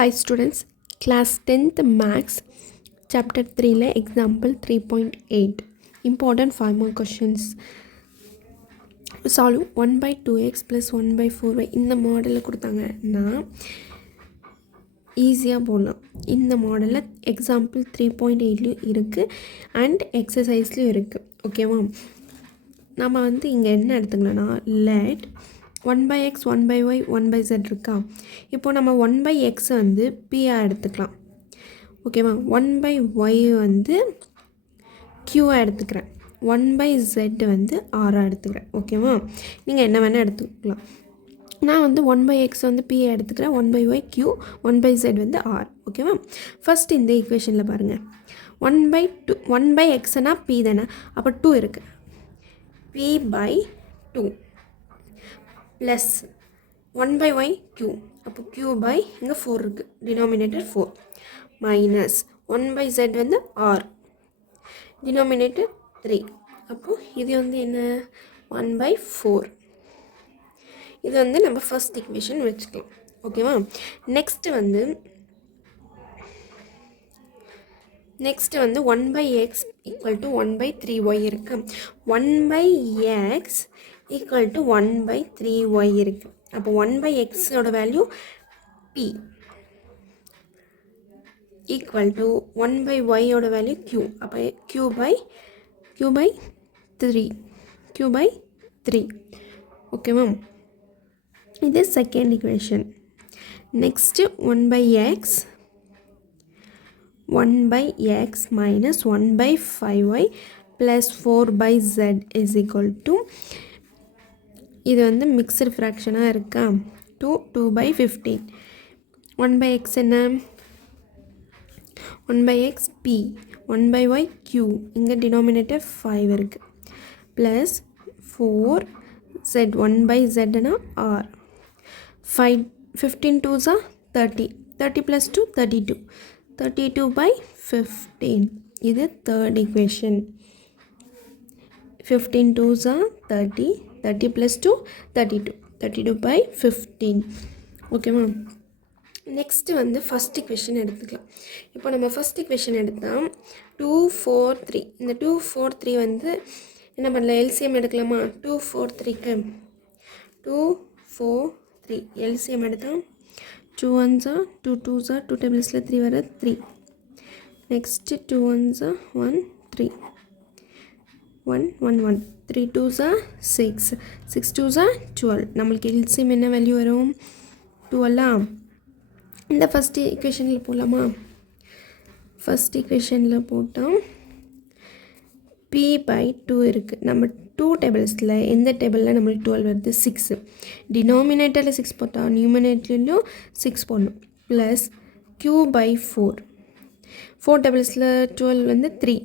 Hi students, class 10th maths chapter 3 la example 3.8 important 5 more questions. Solve 1 by 2x plus 1 by 4y இந்த மாடலில் கொடுத்தாங்கன்னா ஈஸியாக போடலாம். இந்த மாடலில் எக்ஸாம்பிள் 3.8லையும் இருக்குது அண்ட் எக்ஸசைஸ்லையும் இருக்குது. ஓகேவா, நம்ம வந்து இங்கே என்ன எடுத்துக்கலாம்னா let 1 by x 1 by y 1 by z இருக்கா. இப்போ நம்ம 1 by x வந்து p-ஆக எடுத்துக்கலாம். ஓகேவா, 1 by y வந்து q-ஆக எடுத்துக்கிறேன், 1 by z வந்து r-ஆக எடுத்துக்கிறேன். ஓகேவா, நீங்கள் என்ன வேணால் எடுத்துக்கலாம். நான் வந்து 1 by x வந்து p எடுத்துக்கிறேன், 1 by y q, 1 by z வந்து r. ஓகேவா, ஃபஸ்ட் இந்த ஈக்குவேஷனில் பாருங்கள், 1 by xனா p தானே, அப்போ 2 இருக்குது, p by 2 plus 1 by y q, அப்போ q by இங்கே 4 இருக்குது, denominator 4, minus 1 by z வந்து r, denominator 3, அப்போ இது வந்து என்ன 1 by 4. இது வந்து நம்ம ஃபர்ஸ்ட் ஈக்குவேஷன் வச்சுக்கலாம். ஓகேவா, நெக்ஸ்ட்டு வந்து 1 by x equal to 1 by 3y இருக்கு. 1 by x equal to 1 by 3y இருக்கு. அப்போ 1 by x ஓட value p equal to 1 by y ஓட வேல்யூ q. அப்போ q by 3. ஓகேவா, இது second equation. Next 1 by x minus 1 by 5y plus 4 by z is equal to, இது வந்து mixer ஃப்ராக்ஷனாக இருக்கா, 2 by 15. 1 by x என்ன, 1 by x p, 1 by y q, இங்கே denominator 5 இருக்குது, plus 4 z, 1 by z னா r, 15 2s are 30, 30 plus 2 32 by 15. இது third equation. 15 2s are 30, 30 plus 2 32 by 15. ஓகேவா, next வந்து ஃபஸ்ட் equation எடுத்துக்கலாம். இப்போ நம்ம ஃபஸ்ட் equation எடுத்தால் 2 4 3, இந்த 2 4 3 வந்து என்ன பண்ணலாம், எல்சிஎம் எடுக்கலாமா. 2 4 3க்கு 2 4 3 எல்சிஎம் எடுத்தால் 2 1s are 2 2s are 2 டேபிள்ஸில் 3 வர 3. Next 2 1s are 1 3 1 1 1 3 2s are 6 6 2s are 12. நம்மளுக்கு எல்சிஎம் என்ன வேல்யூ வரும், 12. இந்த ஃபஸ்ட் ஈக்குவேஷனில் போடலாமா. ஃபஸ்ட் ஈக்குவேஷனில் போட்டால் p by 2 இருக்குது. நம்ம 2 டேபிள்ஸில் எந்த டேபிளில் நம்மளுக்கு 12 வருது, 6. டினாமினேட்டரில் 6 போட்டால் நியூமினேட்டர்லையும் 6 போடணும், ப்ளஸ் q by 4. 4 டேபிள்ஸில் 12 வந்து 3,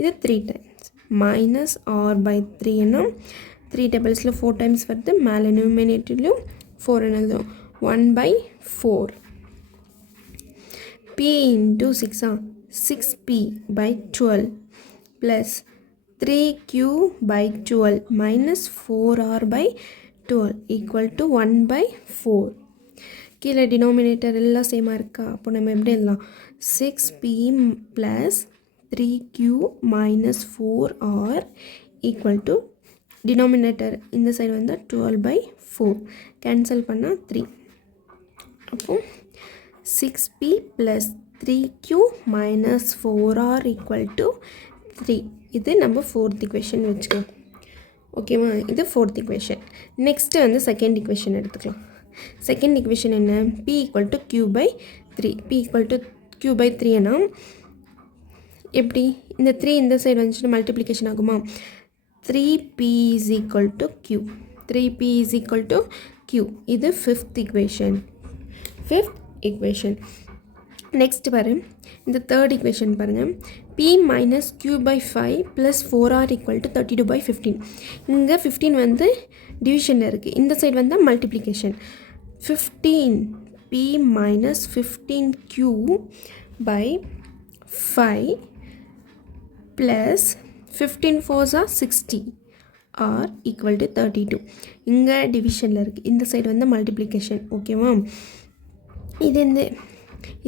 இது 3 டைம்ஸ், மைனஸ் r by 3. ஏன்னா 3 டேபிள்ஸில் 4 டைம்ஸ் வருது, மேலே நியூமினேட்டர்லையும் 4 என்னதும் 1 by 4. p into 6 6p by 12 plus 3q by 12 minus 4r by 12 equal to 1 by 4. கீழே டினாமினேட்டர் எல்லாம் சேமாக இருக்கா, அப்போ நம்ம எப்படி எழுதலாம், 6p plus 3q minus 4r equal to, denominator இந்த சைடு வந்து 12 by 4, கேன்சல் பண்ணால் 3. அப்போ 6p plus 3q minus 4r equal to 3. இது நம்ம ஃபோர்த் ஈக்குவேஷன் வச்சுக்கலாம். ஓகேவா, இது ஃபோர்த் ஈக்குவேஷன். நெக்ஸ்ட்டு வந்து செகண்ட் ஈக்குவேஷன் எடுத்துக்கலாம். செகண்ட் ஈக்குவேஷன் என்ன, p equal to q by 3. p equal to q by 3னா எப்படி, இந்த 3 இந்த சைடு வந்துச்சுன்னா மல்டிப்ளிகேஷன் ஆகுமா. 3p is equal to q, 3p is equal to q. இது ஃபிஃப்த் ஈக்குவேஷன். நெக்ஸ்ட் பாரு, இந்த தேர்ட் ஈக்குவேஷன் பாருங்கள், p minus q by 5 plus 4r equal to 32 by 15. இங்கே 15 வந்து டிவிஷனில் இருக்குது, இந்த சைடு வந்து multiplication. 15p minus 15q by 5 plus 15 4s are 60 r equal to 32. இங்கே டிவிஷனில் இருக்குது, இந்த சைடு வந்து மல்டிப்ளிகேஷன். ஓகேவா,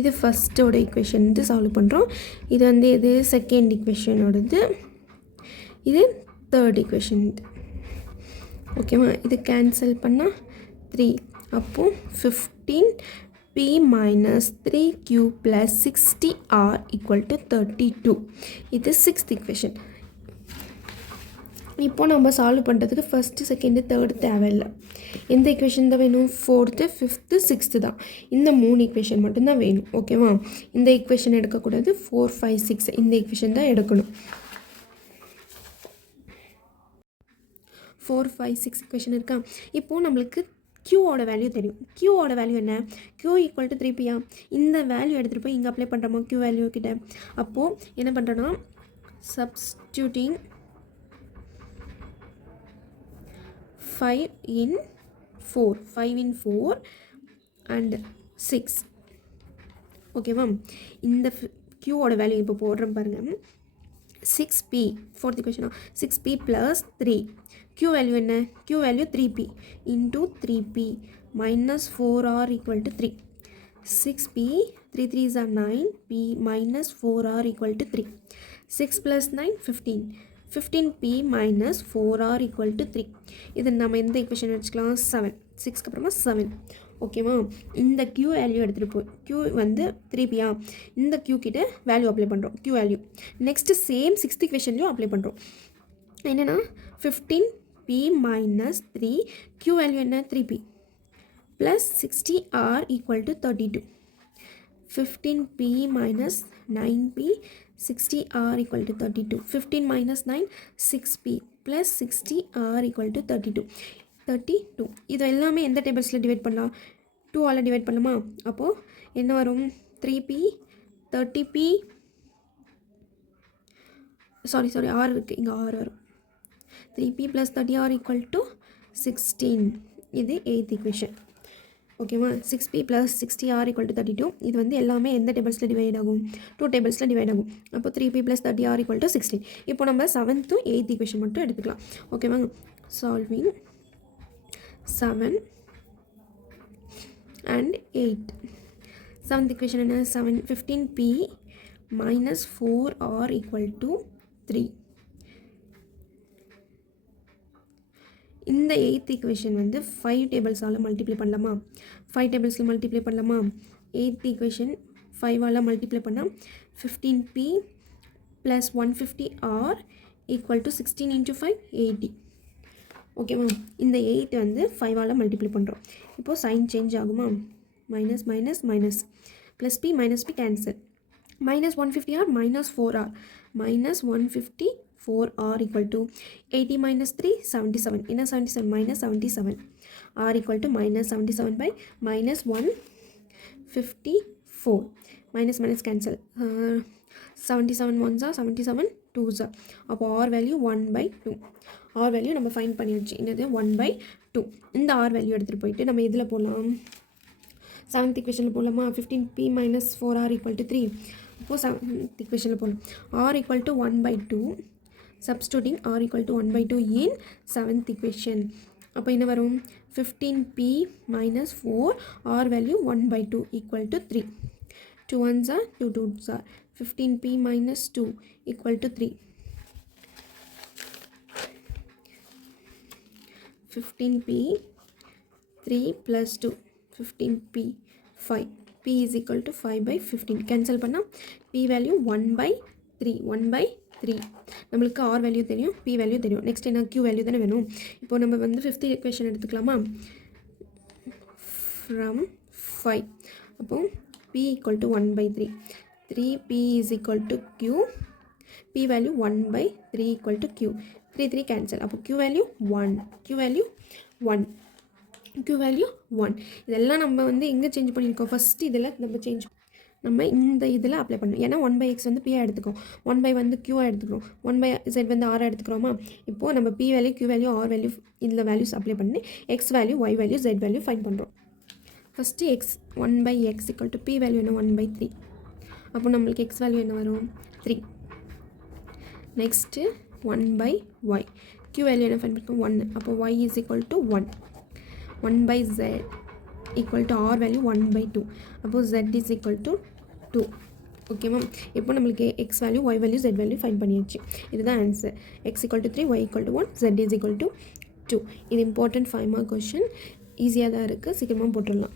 இது ஃபஸ்ட்டோட ஈக்குவேஷன் வந்து சால்வ் பண்ணுறோம். இது வந்து இது செகண்ட் ஈக்குவேஷனோடது, இது தேர்ட் ஈக்குவேஷன். ஓகேவா? இது கேன்சல் பண்ணால் 3. அப்போது 15p minus 3q plus 60r equal to 32. இது சிக்ஸ்த் ஈக்குவேஷன். இப்போது நம்ம சால்வ் பண்ணுறதுக்கு ஃபஸ்ட்டு செகண்டு தேர்டு தேவையில்லை. எந்த ஈக்குவேஷன் தான் வேணும்? 4th 5th 6th தான். இந்த 3 ஈக்குவேஷன் மட்டும்தான் வேணும். ஓகேவா? இந்த ஈக்குவேஷன் எடுக்கக்கூடாது. 4 5 6 இந்த ஈக்குவேஷன் தான் எடுக்கணும். 4 5 6 ஈக்குவேஷன் இருக்கா? இப்போது நம்மளுக்கு க்யூவோட வேல்யூ தெரியும். க்யூவோட வேல்யூ என்ன? Q equal to 3p. இந்த வேல்யூ எடுத்துகிட்டு போய் இங்கே அப்ளை பண்ணுறோமா க்யூ வேல்யூ கிட்ட? அப்போது என்ன பண்ணுறோன்னா சப்ஸ்டியூட்டிங் 5 in 4 and 6. ஓகேவா? இந்த க்யூவோட வேல்யூ இப்போ போடுறோம் பாருங்கள். 6p ஃபோர்த் ஈக்குவேஷனா 6p + 3. q வேல்யூ என்ன? q value 3p into 3p minus 4r equal to 3. 6p 3 3s are 9p minus 4r equal to 3. 6 plus 9 15. 15p minus 4r equal to 3. இது நம்ம எந்த ஈக்குவேஷன் வச்சுக்கலாம்? 7. 6க்கு அப்புறமா 7. ஓகேவா? இந்த q வேல்யூ எடுத்துகிட்டு போய் q வந்து 3p. இந்த q கிட்ட வேல்யூ அப்ளை பண்ணுறோம். q value next same sixth ஈக்குவேஷன்லையும் அப்ளை பண்ணுறோம். என்னென்னா 15p minus 3 q வேல்யூ என்ன? 3p plus 60r equal to 32. 15p minus 9p 60r equal to 32. 15 minus 9 6p plus 60r equal to 32. 32 இது எல்லாமே எந்த டேபிள்ஸில் டிவைட் பண்ணலாம்? 2ஆல் டிவைட் பண்ணலாமா? அப்போது என்ன வரும்? 3p 30p சாரி r இருக்குது, இங்கே r வரும். 3p plus 30r equal to 16. இது 8th ஈக்குவேஷன். ஓகேவா? 6p plus 60r equal to 32. இது வந்து எல்லாமே எந்த டேபிள்ஸில் டிவைட் ஆகும்? 2 டேபிள்ஸில் டிவைட் ஆகும். அப்போ 3p plus 30r equal to 16. இப்போ நம்ம 7th 8th ஈக்குவேஷன் மட்டும் எடுத்துக்கலாம். ஓகேவா? Solving 7 and 8. 7th ஈக்குவேஷன் என்ன? 15p minus 4r equal to 3. இந்த 8th ஈக்குவேஷன் வந்து 5 டேபிள்ஸால் மல்டிப்ளை பண்ணலாமா? 5 டேபிள்ஸில் மல்டிப்ளை பண்ணலாமா? 8th ஈக்குவேஷன் 5ஆல் மல்டிப்ளை பண்ணால் 15p plus 150r equal to 16 into 5 80. ஓகேவா? இந்த 8 வந்து 5ஆல் மல்டிப்ளை பண்ணுறோம். இப்போது சைன் சேஞ்ச் ஆகுமா? Minus minus minus plus p minus p cancel. minus 150r minus 4r minus 154r equal to 80 minus 3 77. என்ன 77? minus 77. r equal to minus 77 by minus 154. minus minus cancel. 77 ones are 77 twos are. அப்போ r value 1/2. r value நம்ம find பண்ணியாச்சு. என்னது? 1/2. இந்த r value எடுத்துகிட்டு போயிட்டு நம்ம இதில் போடலாம். 7th ஈக்குவேஷனில் போடலாமா? 15p minus 4r equal to 3. அப்போது 7th ஈக்குவேஷனில் போடலாம். r equal to 1/2. substituting r equal to 1/2 in 7th equation. அப்போ என்ன வரும்? 15p minus 4 r value 1/2 equal to 3. 2 ones are 2 twos are. 15p minus 2 equal to 3. 15p 3 plus 2 15p 5. p is equal to 5/15. cancel பண்ணா p value 1/3. 1/3. நம்மளுக்கு r value தெரியும், p value தெரியும். Next என்ன? q value தானே வேணும். இப்போ நம்ம வந்து 5th equation எடுத்துக்கலாமா? from 5. அப்போ p equal to 1/3. 3p is equal to q. p value 1/3 equal to q. 3 3 cancel. அப்போ q value 1. q value 1. q value 1. இதெல்லாம் நம்ம வந்து எங்கே சேஞ்ச் பண்ணியிருக்கோம்? ஃபஸ்ட்டு இதில் நம்ம இந்த இதில் அப்ளை பண்ணணும். ஏன்னா 1/x வந்து p எடுத்துக்கோம், 1/y வந்து q எடுத்துக்கிறோம், 1/z வந்து r எடுத்துக்கிறோமா? இப்போது நம்ம p value q value r value இதில் வேல்யூஸ் அப்ளை பண்ணி x value y value z value find பண்ணுறோம். First x 1/x equal to p value என்ன? 1/3. அப்போ நம்மளுக்கு x வேல்யூ என்ன வரும்? 3. நெக்ஸ்ட்டு 1/y q வேல்யூ என்ன ஃபைண்ட் பண்ணுறோம்? 1. அப்போ y is equal to 1. 1/z equal to r value 1/2. அப்போது z இஸ் ஈக்குவல் டு 2. ஓகேவா? இப்போ நம்மளுக்கு x value y value z value find பண்ணியாச்சு. இதுதான் answer. x equal to 3, y equal to 1, z is equal to 2. இது important 5 mark question. ஈஸியாக தான் இருக்குது, சீக்கிரமாக போட்டுடலாம்.